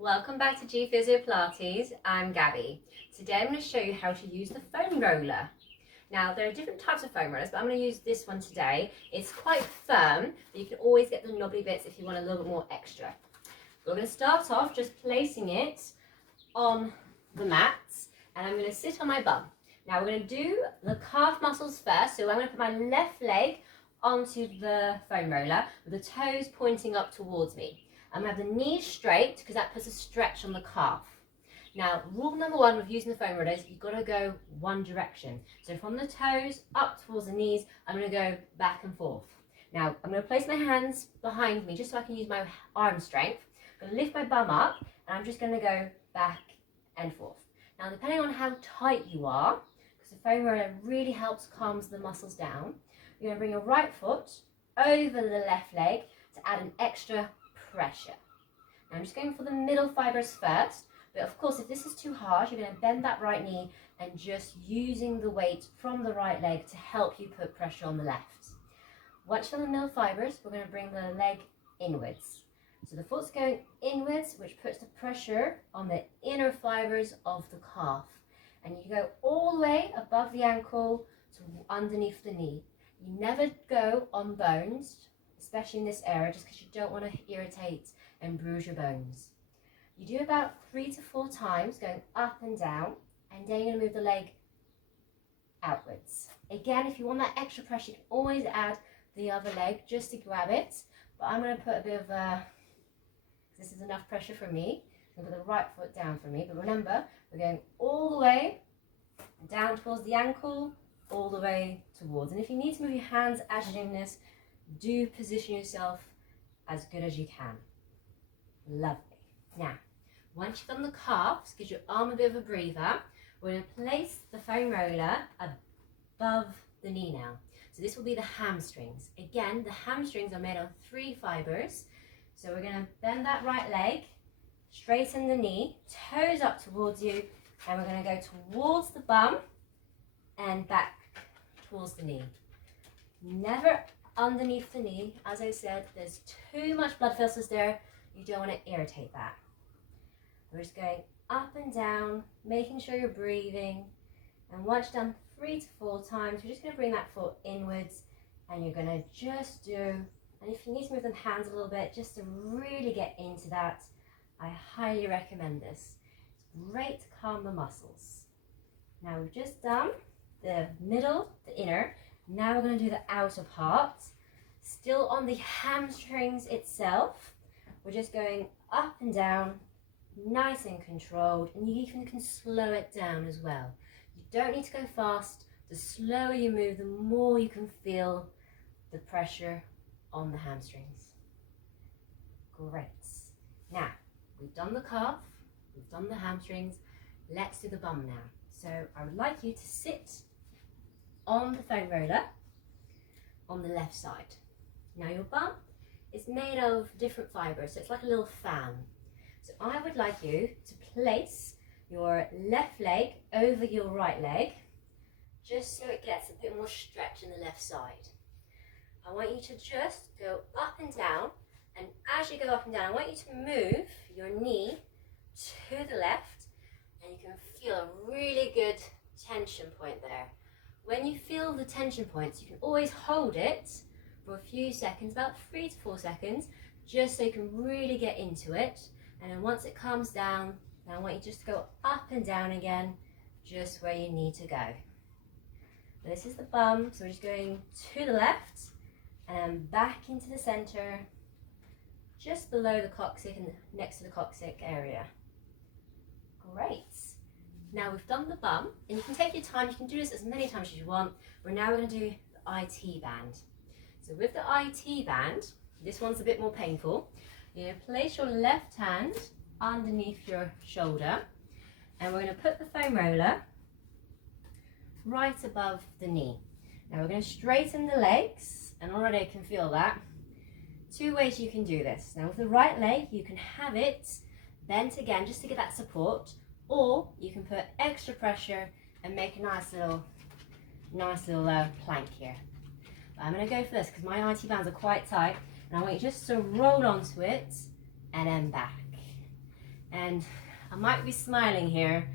Welcome back to gphysiopilates. I'm Gabby. Today I'm going to show you how to use the foam roller. Now there are different types of foam rollers, but I'm going to use this one today. It's quite firm, but you can always get the knobbly bits if you want a little bit more extra. We're going to start off just placing it on the mats, and I'm going to sit on my bum. Now we're going to do the calf muscles first, so I'm going to put my left leg onto the foam roller with the toes pointing up towards me. I'm going to have the knees straight because that puts a stretch on the calf. Now, rule number one with using the foam roller is you've got to go one direction. So from the toes up towards the knees, I'm going to go back and forth. Now, I'm going to place my hands behind me just so I can use my arm strength. I'm going to lift my bum up and I'm just going to go back and forth. Now, depending on how tight you are, because the foam roller really helps calm the muscles down, you're going to bring your right foot over the left leg to add an extra pressure. Now I'm just going for the middle fibers first, but of course if this is too hard, you're going to bend that right knee and just using the weight from the right leg to help you put pressure on the left. Once you're on the middle fibers, we're going to bring the leg inwards. So the foot's going inwards, which puts the pressure on the inner fibers of the calf. And you go all the way above the ankle to underneath the knee. You never go on bones, especially in this area, just because you don't want to irritate and bruise your bones. You do about 3 to 4 times, going up and down, and then you're going to move the leg outwards. Again, if you want that extra pressure, you can always add the other leg just to grab it, but I'm going to put a bit of this is enough pressure for me. I'm going to put the right foot down for me, but remember, we're going all the way down towards the ankle, all the way towards. And if you need to move your hands as you're doing this, do position yourself as good as you can. Lovely. Now, once you've done the calves, give your arm a bit of a breather. We're going to place the foam roller above the knee now. So this will be the hamstrings. Again, the hamstrings are made of 3 fibers. So we're going to bend that right leg, straighten the knee, toes up towards you, and we're going to go towards the bum and back towards the knee. Never underneath the knee. As I said, there's too much blood vessels there. You don't want to irritate that. We're just going up and down, making sure you're breathing. And once done 3 to 4 times, we're just going to bring that foot inwards and you're going to just do, and if you need to move the hands a little bit, just to really get into that, I highly recommend this. It's great to calm the muscles. Now we've just done the middle, the inner. Now we're going to do the outer part. Still on the hamstrings itself. We're just going up and down, nice and controlled, and you even can slow it down as well. You don't need to go fast. The slower you move, the more you can feel the pressure on the hamstrings. Great. Now, we've done the calf, we've done the hamstrings. Let's do the bum now. So I would like you to sit on the foam roller on the left side. Now your bum is made of different fibers, so it's like a little fan. So I would like you to place your left leg over your right leg, just so it gets a bit more stretch in the left side. I want you to just go up and down, and as you go up and down, I want you to move your knee to the left, and you can feel a really good tension point there. When you feel the tension points, you can always hold it for a few seconds, about 3 to 4 seconds, just so you can really get into it. And then once it calms down, now I want you just to go up and down again, just where you need to go. This is the bum, so we're just going to the left and then back into the center, just below the coccyx and next to the coccyx area. Great. Now we've done the bum, and you can take your time, you can do this as many times as you want. Now we're going to do the IT band. So with the IT band, this one's a bit more painful. You're going to place your left hand underneath your shoulder, and we're going to put the foam roller right above the knee. Now we're going to straighten the legs, and already I can feel that. 2 ways you can do this. Now with the right leg, you can have it bent again just to get that support, or you can put extra pressure and make a nice little plank here. But I'm going to go for this because my IT bands are quite tight, and I want you just to roll onto it and then back. And I might be smiling here,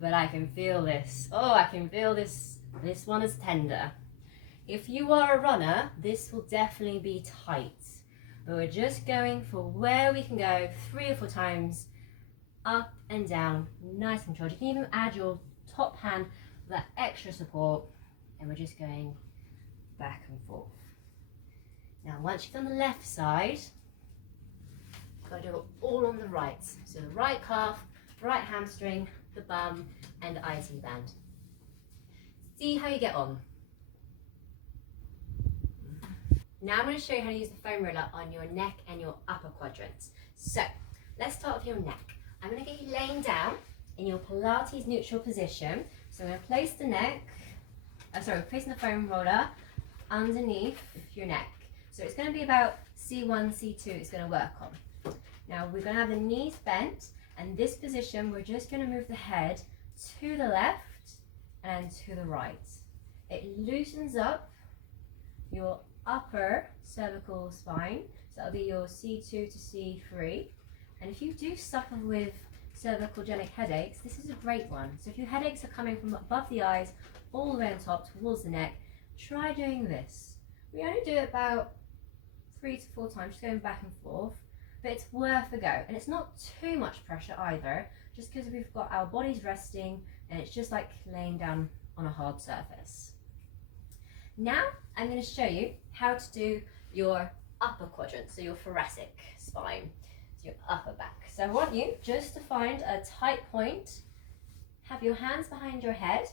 but I can feel this. Oh, I can feel this. This one is tender. If you are a runner, this will definitely be tight. But we're just going for where we can go 3 or 4 times, up and down, nice and controlled. You can even add your top hand for that extra support, and we're just going back and forth. Now, once you've done the left side, you've got to do it all on the right. So the right calf, right hamstring, the bum, and the IT band. See how you get on. Now I'm going to show you how to use the foam roller on your neck and your upper quadrants. So let's start with your neck. I'm going to get you laying down in your Pilates neutral position. So I'm going to place the placing the foam roller underneath your neck. So it's going to be about C1, C2 it's going to work on. Now we're going to have the knees bent, and this position we're just going to move the head to the left and to the right. It loosens up your upper cervical spine, so that'll be your C2 to C3. And if you do suffer with cervicogenic headaches, this is a great one. So if your headaches are coming from above the eyes all the way on top towards the neck, try doing this. We only do it about 3 to 4 times, just going back and forth, but it's worth a go. And it's not too much pressure either, just because we've got our bodies resting, and it's just like laying down on a hard surface. Now I'm going to show you how to do your upper quadrant, so your thoracic spine, so your upper back. So I want you just to find a tight point, have your hands behind your head,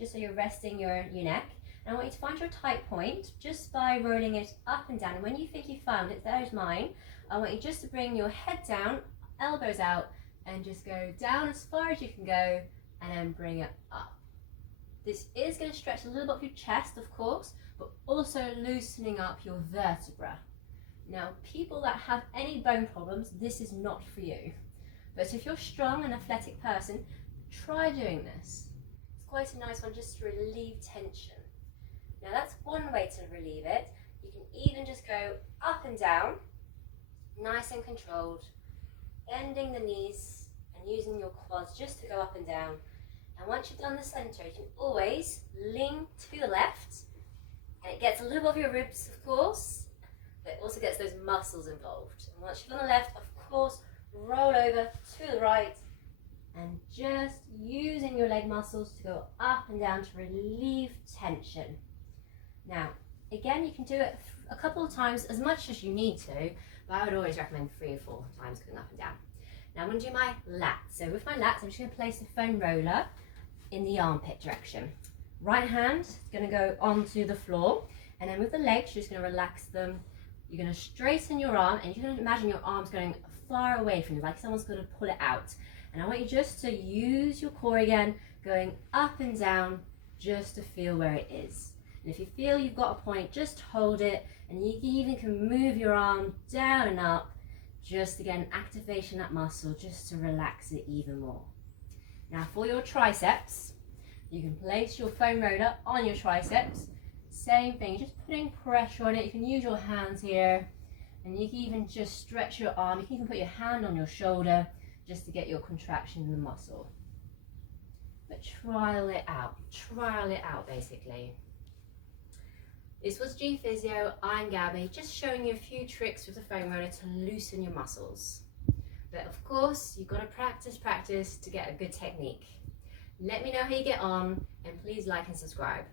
just so you're resting your neck, and I want you to find your tight point just by rolling it up and down. And when you think you found it, there's mine, I want you just to bring your head down, elbows out, and just go down as far as you can go, and then bring it up. This is going to stretch a little bit of your chest, of course, but also loosening up your vertebra. Now, people that have any bone problems, this is not for you. But if you're strong and athletic person, try doing this. It's quite a nice one just to relieve tension. Now, that's one way to relieve it. You can even just go up and down, nice and controlled, bending the knees and using your quads just to go up and down. And once you've done the center, you can always lean to the left, and it gets a little of your ribs, of course, but it also gets those muscles involved. And once you've done the left, of course, roll over to the right, and just using your leg muscles to go up and down to relieve tension. Now, again, you can do it a couple of times, as much as you need to, but I would always recommend 3 or 4 times going up and down. Now I'm going to do my lats. So with my lats, I'm just going to place the foam roller in the armpit direction. Right hand is going to go onto the floor, and then with the legs, you're just going to relax them. You're going to straighten your arm, and you're going to imagine your arm's going far away from you, like someone's going to pull it out. And I want you just to use your core again, going up and down, just to feel where it is. And if you feel you've got a point, just hold it, and you even can move your arm down and up, just again, activation that muscle, just to relax it even more. Now for your triceps, you can place your foam roller on your triceps. Same thing, just putting pressure on it. You can use your hands here, and you can even just stretch your arm. You can even put your hand on your shoulder just to get your contraction in the muscle. But trial it out basically. This was gPhysio, I'm Gabby, just showing you a few tricks with the foam roller to loosen your muscles. But of course, you've got to practice to get a good technique. Let me know how you get on, and please like and subscribe.